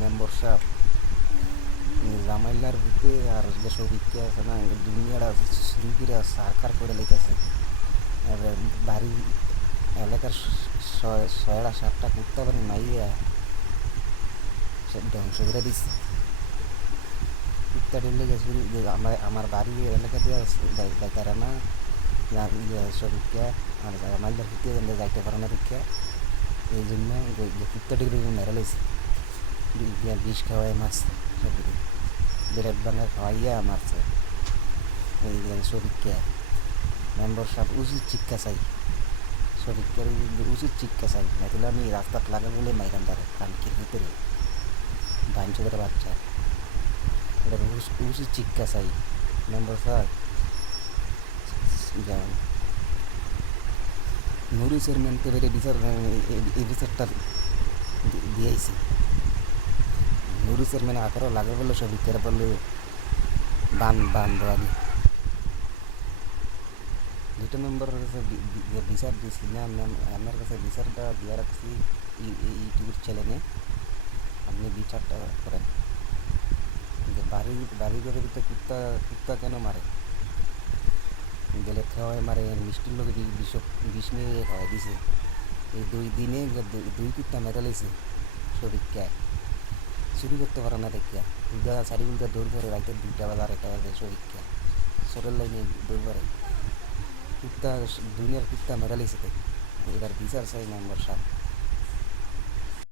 Member সাহেব জামাইলার ভিতরে আর যেসব ভিক্ষে আছে না দুনিয়াটা শুরু করে সারকার করে লাইতেছে। এবার বাড়ি এলাকার ছয়টা সাতটা কুত্তা বাড়ি মাইয়া সব ধ্বংস করে দিচ্ছে। কুত্তা ঢুকলে গেছে আমার বাড়ি এলাকা দিয়ে যাইতারা না সব ভিক্ষা আর জামাইলার ভিতরে যাইতে পারে না ভিক্ষা, এই জন্য যে কুত্তা ঢুকলে মেরে লাইছে, বিষ খাওয়াই মারছে, সব ব্রেড ভাঙা খাওয়াইয়া মারছে। এই শরীরকে মেম্বার সাহেব উচিত শিক্ষা চাই, শরীরকে উচিত শিক্ষা চাই, না তাহলে আমি রাস্তাত লাগা বলে মাইরাম তারে কানকির ভিতরে ভাঞ্চদের বাচ্চা। এটা উচিত শিক্ষা চাই মেম্বার সাহেব। যেমন নুরু চেয়ারম্যানকে বেড়ে বিচার এই বিচারটা দিয়েছি, নুরু চেয়ারম্যান আকারও লাগে বলে সব ভিতরে বললে বান আগে দুটো মেম্বারের কাছে বিচার দিয়েছি না, আমার কাছে বিচারটা দিয়ে রাখছি ইউটিউবের চ্যানেলে, আপনি বিচারটা করেন যে বাড়িঘরের ভিতরে কুত্তা কুত্তা কেন মারে, গেলে খাওয়ায় মারে, মিষ্টির লোক বিষ নিয়ে খাওয়াই দিছে। এই 2 দিনে 2 কুত্তা মেরে লাইছে শরীরকে, চুরি করতে পারে না দেখিয়া উদা 4 গুলটা দৌড় করে রাইতে 2টা বাজে 2:30 বাজে শরীরকে সরের লাইনে দৌড় করে কুত্তা দুনিয়ার কুত্তা মেরে লাইছে। এবার বিচার চাই মেম্বার সাহেব।